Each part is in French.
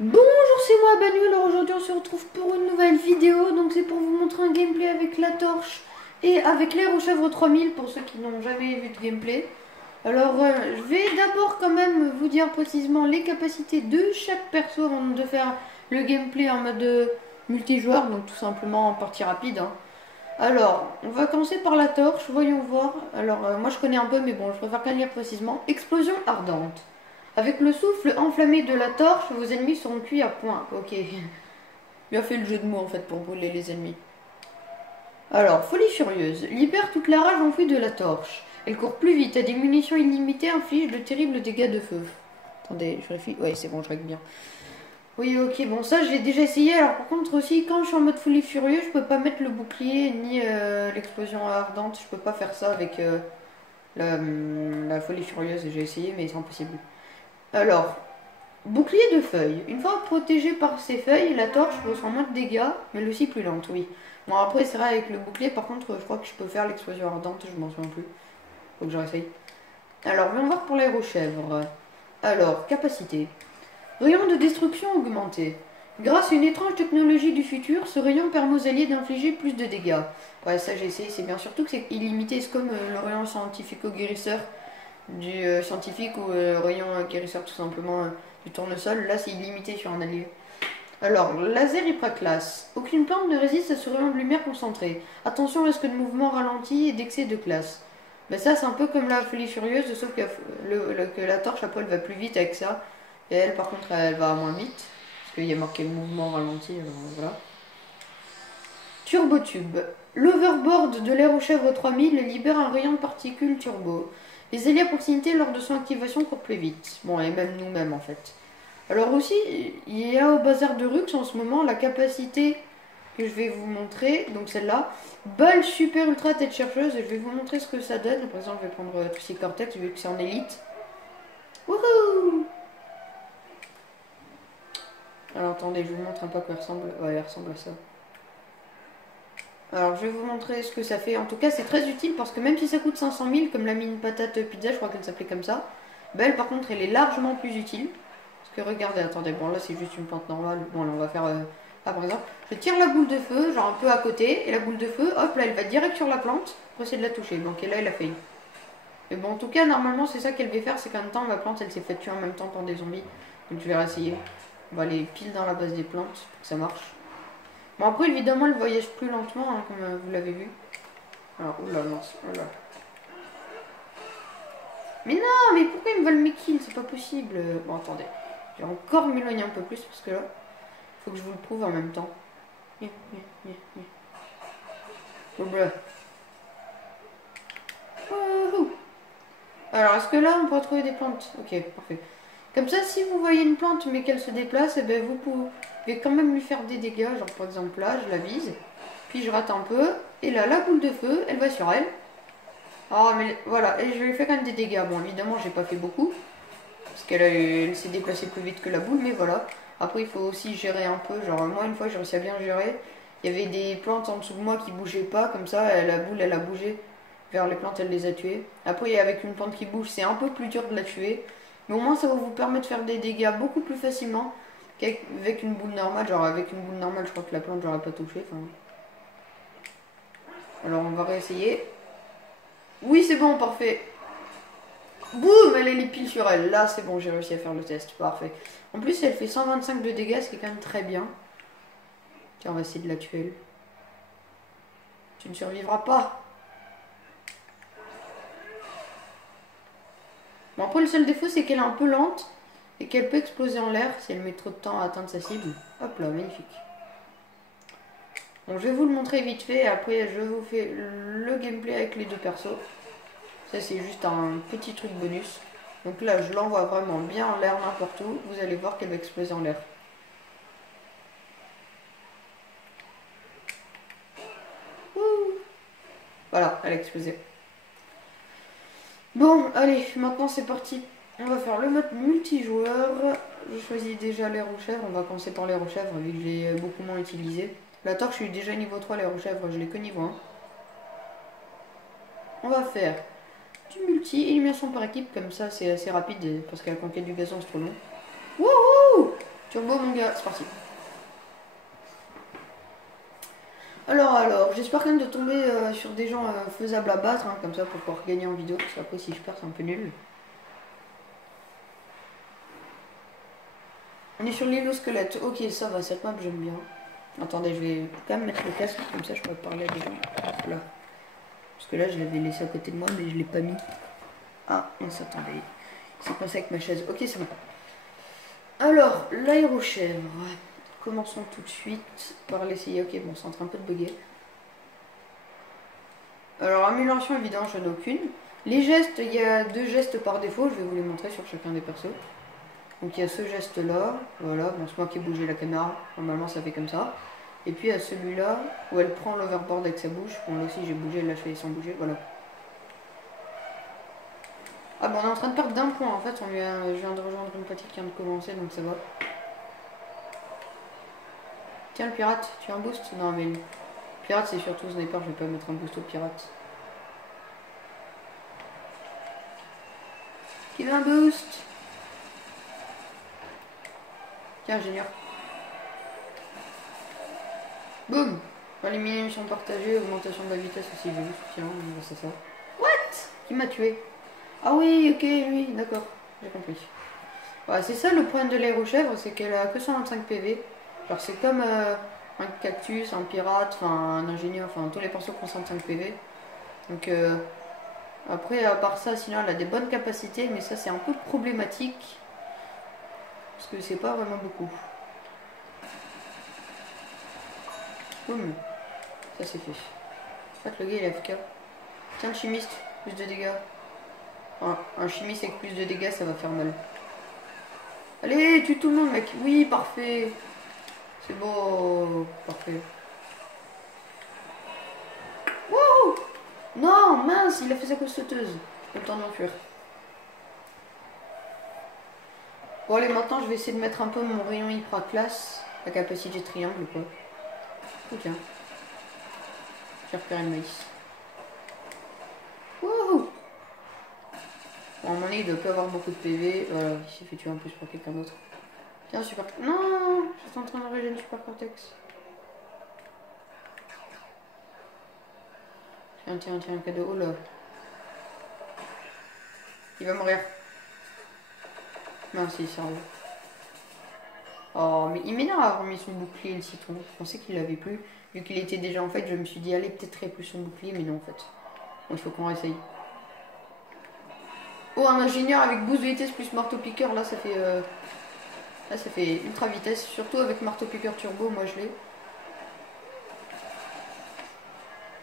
Bonjour, c'est moi Banu. Alors aujourd'hui on se retrouve pour une nouvelle vidéo. Donc c'est pour vous montrer un gameplay avec la torche et avec l'air aux chèvres 3000 pour ceux qui n'ont jamais vu de gameplay. Alors je vais d'abord quand même vous dire précisément les capacités de chaque perso avant de faire le gameplay en mode multijoueur, donc tout simplement en partie rapide, hein. Alors on va commencer par la torche, voyons voir. Alors moi je connais un peu mais bon je préfère pas lire précisément. Explosion ardente. Avec le souffle enflammé de la torche, vos ennemis seront cuits à point. Ok. Bien fait le jeu de mots en fait pour brûler les ennemis. Alors, folie furieuse. Libère toute la rage enfouie de la torche. Elle court plus vite, a des munitions illimitées, inflige de terribles dégâts de feu. Attendez, je vérifie. Ouais, c'est bon, je règle bien. Oui, ok, bon, ça j'ai déjà essayé. Alors, par contre, aussi, quand je suis en mode folie furieuse, je peux pas mettre le bouclier ni l'explosion ardente. Je peux pas faire ça avec la folie furieuse. J'ai essayé, mais c'est impossible. Alors, bouclier de feuilles. Une fois protégée par ces feuilles, la torche reçoit moins de dégâts, mais elle est aussi plus lente, oui. Bon, après, c'est vrai, avec le bouclier, par contre, je crois que je peux faire l'explosion ardente, je m'en souviens plus. Faut que je réessaye. Alors, viens voir pour l'aérochèvre. Alors, capacité. Rayon de destruction augmenté. Grâce à une étrange technologie du futur, ce rayon permet aux alliés d'infliger plus de dégâts. Ouais, ça j'ai essayé, c'est bien. Surtout que c'est illimité, c'est comme le rayon scientifico-guérisseur du scientifique ou rayon guérisseur tout simplement du tournesol. Là, c'est illimité sur un allié. Alors, laser hyperclasse. Aucune plante ne résiste à ce rayon de lumière concentré. Attention au risque de mouvement ralenti et d'excès de classe. Mais ça, c'est un peu comme la folie furieuse, sauf que la torche à poil va plus vite avec ça. Et elle, par contre, elle va moins vite. Parce qu'il y a marqué le mouvement ralenti, voilà. Turbotube. L'overboard de l'aérochèvre 3000 libère un rayon de particules turbo. Les alliés à proximité, lors de son activation, courent plus vite. Bon, et même nous-mêmes, en fait. Alors aussi, il y a au bazar de Rux en ce moment la capacité que je vais vous montrer, donc celle-là. Balle super ultra tête chercheuse, et je vais vous montrer ce que ça donne. Par exemple, je vais prendre tous ces cortex, vu que c'est en élite. Wouhou! Alors attendez, je vous montre un peu à quoi elle ressemble. Ouais, elle ressemble à ça. Alors je vais vous montrer ce que ça fait. En tout cas, c'est très utile parce que même si ça coûte 500 000, comme la mine patate pizza, je crois qu'elle s'appelait comme ça, bah elle par contre, elle est largement plus utile. Parce que regardez, attendez, bon là c'est juste une plante normale. Bon là on va faire... Ah par exemple, je tire la boule de feu, genre un peu à côté, et la boule de feu, hop là, elle va direct sur la plante pour essayer de la toucher. Donc et là, elle a failli. Mais bon, en tout cas, normalement, c'est ça qu'elle va faire, c'est qu'en même temps, ma plante, elle s'est fait tuer en même temps par des zombies. Donc je vais réessayer. On va aller pile dans la base des plantes pour que ça marche. Bon, après, évidemment, elle voyage plus lentement, hein, comme vous l'avez vu. Alors, oula, mince, oula. Mais non, mais pourquoi ils me veulent mes kills? C'est pas possible. Bon, attendez. Je vais encore m'éloigner un peu plus, parce que là, faut que je vous le prouve en même temps. Oula. Alors, est-ce que là, on peut trouver des plantes? Ok, parfait. Comme ça, si vous voyez une plante, mais qu'elle se déplace, eh ben, vous pouvez quand même lui faire des dégâts. Genre, par exemple, là, je la vise. Puis je rate un peu. Et là, la boule de feu, elle va sur elle. Ah, mais voilà, et je lui fais quand même des dégâts. Bon, évidemment, j'ai pas fait beaucoup. Parce qu'elle s'est déplacée plus vite que la boule, mais voilà. Après, il faut aussi gérer un peu. Genre, moi, une fois, j'ai réussi à bien gérer. Il y avait des plantes en dessous de moi qui bougeaient pas. Comme ça, la boule, elle a bougé vers les plantes, elle les a tuées. Après, avec une plante qui bouge, c'est un peu plus dur de la tuer. Mais au moins, ça va vous permettre de faire des dégâts beaucoup plus facilement qu'avec une boule normale. Genre, avec une boule normale, je crois que la plante, j'aurais pas touché. Enfin... Alors, on va réessayer. Oui, c'est bon, parfait. Boum, elle est pile sur elle. Là, c'est bon, j'ai réussi à faire le test. Parfait. En plus, elle fait 125 de dégâts, ce qui est quand même très bien. Tiens, on va essayer de la tuer, elle. Tu ne survivras pas. Bon, après, le seul défaut, c'est qu'elle est un peu lente et qu'elle peut exploser en l'air si elle met trop de temps à atteindre sa cible. Hop là, magnifique. Bon, je vais vous le montrer vite fait et après, je vous fais le gameplay avec les deux persos. Ça, c'est juste un petit truc bonus. Donc là, je l'envoie vraiment bien en l'air n'importe où. Vous allez voir qu'elle va exploser en l'air. Voilà, elle a explosé. Bon, allez, maintenant c'est parti. On va faire le mode multijoueur. Je choisis déjà l'air aux chèvres. On va commencer par l'air aux chèvres vu que je l'ai beaucoup moins utilisé. La torche, je suis déjà niveau 3, l'air aux chèvres, je l'ai que niveau 1. On va faire du multi, élimination par équipe, comme ça c'est assez rapide parce que la conquête du gazon c'est trop long. Wouhou! Turbo mon gars, c'est parti. Alors, j'espère quand même de tomber sur des gens faisables à battre, hein, comme ça pour pouvoir gagner en vidéo, parce qu'après si je perds c'est un peu nul. On est sur l'île au squelette, ok ça va, cette map j'aime bien. Attendez, je vais quand même mettre le casque, comme ça je peux parler à des gens. Là. Parce que là je l'avais laissé à côté de moi mais je l'ai pas mis. Ah, on s'attendait. C'est passé avec ma chaise, ok c'est bon. Alors, l'aérochèvre. Commençons tout de suite par l'essayer. Ok, bon, c'est en train un peu de bugger. Alors, amélioration évidente, je n'ai aucune. Les gestes, il y a 2 gestes par défaut. Je vais vous les montrer sur chacun des persos. Donc, il y a ce geste-là. Voilà, bon, c'est moi qui ai bougé la caméra. Normalement, ça fait comme ça. Et puis, il y a celui-là où elle prend l'overboard avec sa bouche. Bon, là aussi, j'ai bougé. Là, je fais sans bouger. Voilà. Ah, bon, on est en train de perdre d'un point. En fait, je viens de rejoindre une partie qui vient de commencer, donc ça va. Tiens le pirate, tu as un boost? Non mais le pirate c'est surtout sniper, je vais pas mettre un boost au pirate. Qui veut un boost? Tiens ingénieur. Boum. Élimination partagée, augmentation de la vitesse aussi, j'ai vu soutien, c'est ça. What? Qui m'a tué? Ah oui, ok, oui, d'accord, j'ai compris. Ouais, c'est ça le point de l'aérochèvre, c'est qu'elle a que 125 PV. Genre c'est comme un cactus, un pirate, enfin un ingénieur, enfin tous les persos qui ont 105 PV. Donc après à part ça, sinon elle a des bonnes capacités, mais ça c'est un peu problématique. Parce que c'est pas vraiment beaucoup. Boum. Ça c'est fait. En fait le gars il est AFK. Tiens le chimiste, plus de dégâts. Enfin, un chimiste avec plus de dégâts ça va faire mal. Allez, tue tout le monde mec. Oui, parfait. C'est beau. Parfait. Wouh! Non, mince, il a fait sa queue sauteuse. J'ai le temps d'enfuir. Bon allez, maintenant je vais essayer de mettre un peu mon rayon hyper classe. La capacité de triangle quoi. Oh tiens. J'ai repéré le maïs. Wouhou! Bon, à mon avis, il doit pas avoir beaucoup de PV. Voilà, il s'est fait tuer en plus par quelqu'un d'autre. Tiens, super. Non! Je suis en train de régénérer super cortex. Tiens, un cadeau. Oh là. Il va mourir. Non, si, sérieux. Oh, mais il m'énerve à avoir mis son bouclier, le citron. Je pensais qu'il l'avait plus. Vu qu'il était déjà en fait, je me suis dit, allez, peut-être plus son bouclier, mais non, en fait. Bon, il faut qu'on réessaye. Oh, un ingénieur avec boost de vitesse plus marteau-piqueur, là, ça fait... Là, ça fait ultra vitesse. Surtout avec marteau-piqueur turbo, moi, je l'ai.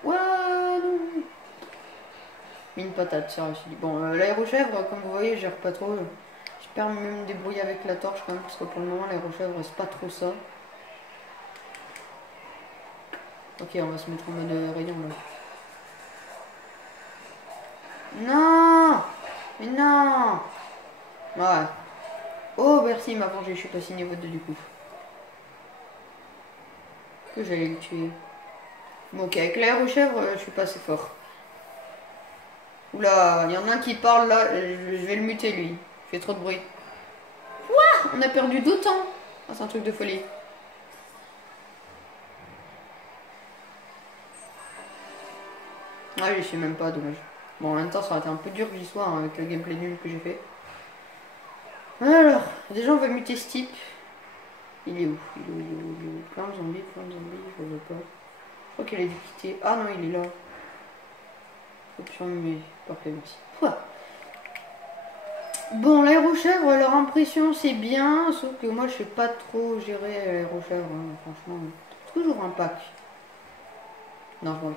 Ouais, non. Mine patate, sérieux. Bon, l'aérochèvre, comme vous voyez, je gère pas trop. J'espère me débrouiller avec la torche quand même, parce que pour le moment, l'aérochèvre, c'est pas trop ça. Ok, on va se mettre en mode rayon là. Non! Mais non! Ouais. Oh, merci, il m'a vengé, je suis passé niveau 2 du coup. Que j'allais le tuer. Bon, ok, avec l'aérochèvre, je suis pas assez fort. Oula, il y en a un qui parle là, je vais le muter lui. Il fait trop de bruit. Ouah, on a perdu d'autant. Ah, c'est un truc de folie. Ah, je suis même pas, dommage. Bon, en même temps, ça aurait été un peu dur que j'y sois hein, avec le gameplay nul que j'ai fait. Alors, déjà, on va muter ce type. Il est où? Il est où? Plein de zombies, je le vois pas. Je crois qu'il a dû quitter. Ah non, il est là. Option muet. Parfait, merci. Ouah. Bon, l'aérochèvre, leur impression c'est bien, sauf que moi je sais pas trop gérer l'aérochèvre, hein, franchement. Toujours un pack. Non, bon.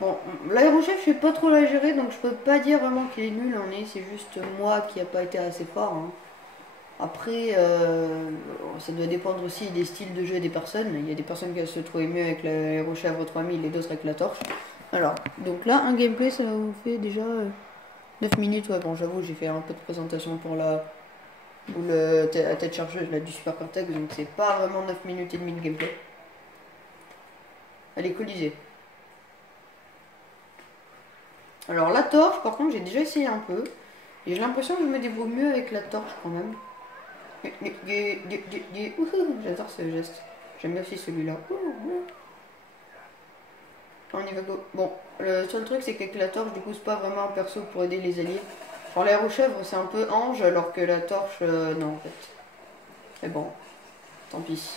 Bon, l'aérochèvre je sais pas trop la gérer, donc je peux pas dire vraiment qu'il est nul en est, c'est juste moi qui a pas été assez fort. Hein. Après, ça doit dépendre aussi des styles de jeu des personnes. Il y a des personnes qui se trouvent mieux avec l'aérochèvre 3000 et d'autres avec la torche. Alors, donc là, un gameplay ça vous fait déjà 9 minutes. Ouais, bon, j'avoue, j'ai fait un peu de présentation pour la tête chargeuse là, du Super Cortex, donc c'est pas vraiment 9 minutes et demie de gameplay. Allez, Colisée. Alors, la torche, par contre, j'ai déjà essayé un peu. Et j'ai l'impression que je me débrouille mieux avec la torche quand même. J'adore ce geste. J'aime bien aussi celui-là. On y va go. Bon, le seul truc c'est qu'avec la torche, du coup, c'est pas vraiment un perso pour aider les alliés. Genre l'air aux chèvres, c'est un peu ange, alors que la torche, non en fait. Mais bon, tant pis.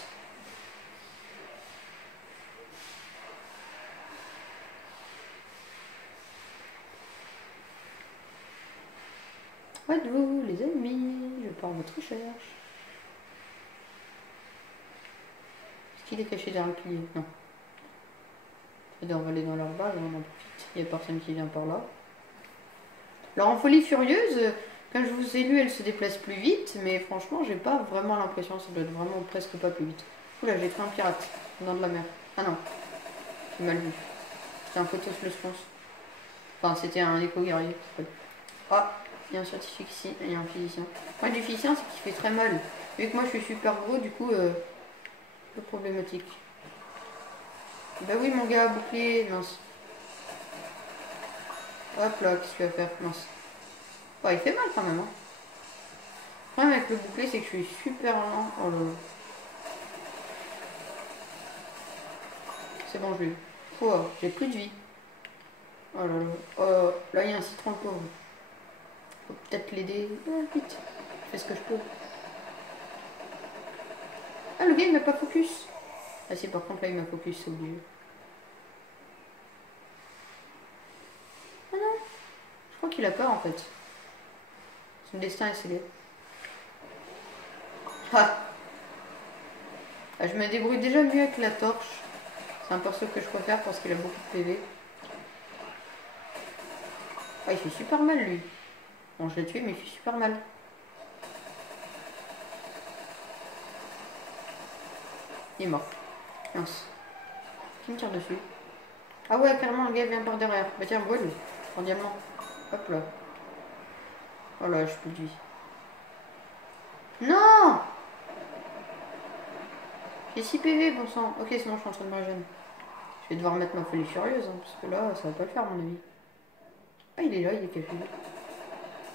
Où êtes-vous, les ennemis? Je pars en votre recherche. Est-ce qu'il est caché derrière le pilier? Non. On va aller dans leur base, on en profite. Il n'y a personne qui vient par là. Alors en folie furieuse, quand je vous ai lu, elle se déplace plus vite, mais franchement, j'ai pas vraiment l'impression, ça doit être vraiment presque pas plus vite. Oula, j'ai pris un pirate, dans de la mer. Ah non, j'ai mal vu. C'était un photos le pense. Enfin, c'était un éco-guerrier. Ah, il y a un scientifique ici, il y a un physicien. Moi, du physicien, c'est qu'il fait très mal. Vu que moi, je suis super gros, du coup, peu problématique. Bah oui, mon gars, bouclier, mince. Hop là, qu'est-ce qu'il va faire? Mince. Oh, il fait mal quand même. Hein. Le problème avec le bouclier, c'est que je suis super lent. Oh là là. C'est bon, je l'ai eu. Oh, j'ai plus de vie. Oh là là. Oh, là, il y a un citron pauvre. Faut peut-être l'aider. Oh, vite. Je fais ce que je peux. Ah, le gars, il m'a pas focus. Ah si, par contre, là, il m'a focus, c'est obligé. Ah non. Je crois qu'il a peur, en fait. Son destin est scellé. Ah. Ah, je me débrouille déjà mieux avec la torche. C'est un perso que je préfère parce qu'il a beaucoup de PV. Ah, il fait super mal, lui. Bon, je l'ai tué, mais il fait super mal. Il est mort. Mince. Qui me tire dessus? Ah ouais, carrément, le gars vient par derrière. Bah tiens, brûle. Mondialement. Hop là. Oh là, je peux de vie. Non! J'ai 6 PV, bon sang. Ok, sinon je suis en train de me régénérer. Je vais devoir mettre ma folie furieuse, hein, parce que là, ça va pas le faire, à mon avis. Ah, il est là, il est caché.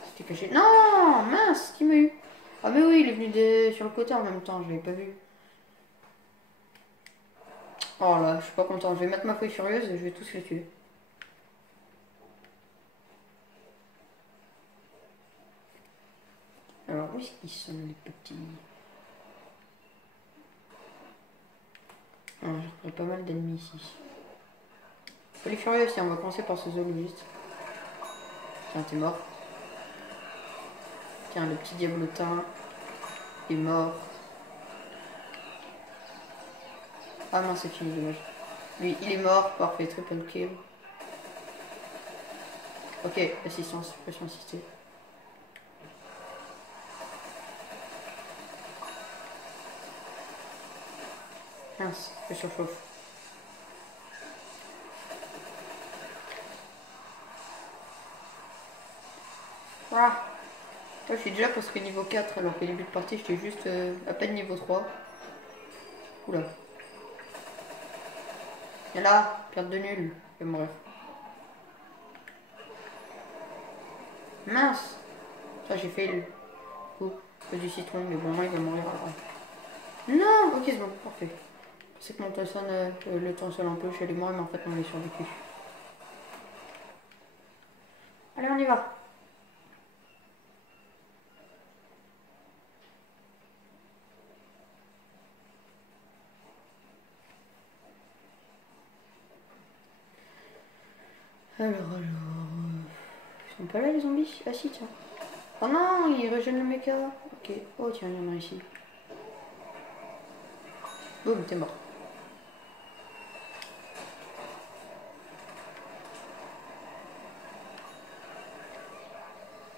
C'était caché. Non! Mince! Qui m'a eu? Ah, mais oui, il est venu sur le côté en même temps, je l'avais pas vu. Oh là, je suis pas content. Je vais mettre ma folie furieuse et je vais tous les tuer. Alors, où est-ce qu'ils sont, les petits? Ah, j'ai retrouvé pas mal d'ennemis ici. Folie furieuse, tiens, on va commencer par ce zoologiste. Tiens, t'es mort. Tiens, le petit diablotin est mort. Ah non, c'est fini, dommage. Lui, il est mort, parfait, triple kill. Ok, assistance, pression assistée. Mince, je surchauffe. Ah. Toi, je suis déjà presque niveau 4, alors qu'au début de partie, j'étais juste à peine niveau 3. Oula. Et là, perte de nul. Je vais mourir. Mince. Ça, j'ai fait le coup du citron, mais bon, moi, il va mourir avant. Non. Ok, c'est bon, parfait. C'est que mon Thompson, le Thompson un peu, je suis allé mourir, mais en fait, on est survécu. Allez, on y va. Alors. Ils sont pas là, les zombies? Ah si, tiens. Oh non, ils régènent le mecha. Ok. Oh, tiens, il y en a ici. Boum, t'es mort.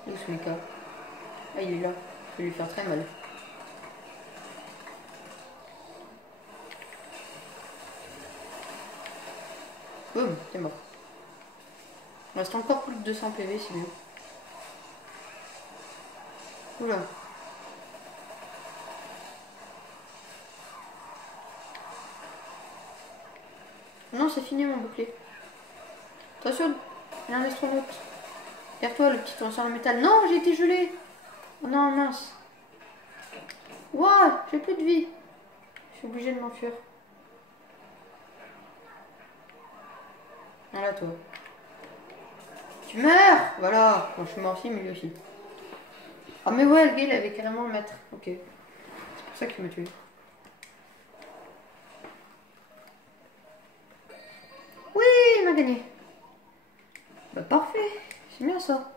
Où est ce mecha? Ah, il est là. Je vais lui faire très mal. Boum, t'es mort. Il reste encore plus de 200 PV, c'est mieux. Oula. Non, c'est fini mon bouclier. Attention, il y a un astronaute. Derrière toi, le petit ancien en métal. Non, j'ai été gelé. Oh non, mince. Ouah, j'ai plus de vie. Je suis obligée de m'enfuir. Voilà, toi. Tu meurs. Voilà. Bon, je suis mort aussi, mais lui aussi. Ah, mais ouais, le gars, il avait carrément le maître. Ok. C'est pour ça qu'il m'a tué. Oui, il m'a gagné. Bah, parfait. C'est bien ça.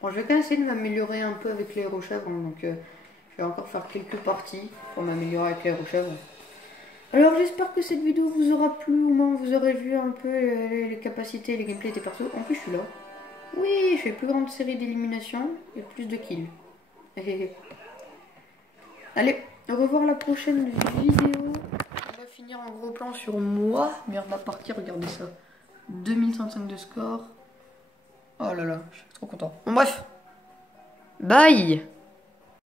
Bon, je vais quand même essayer de m'améliorer un peu avec les héros chèvres. Hein, donc, je vais encore faire quelques parties pour m'améliorer avec les héros chèvres. Alors, j'espère que cette vidéo vous aura plu. Au moins, vous aurez vu un peu les capacités et les gameplays des persos. En plus, je suis là. Oui, je fais plus grande série d'éliminations et plus de kills. Allez, au revoir la prochaine vidéo. On va finir en gros plan sur moi. Merde, la partie, regardez ça. 2105 de score. Oh là là, je suis trop content. Bon, bref. Bye!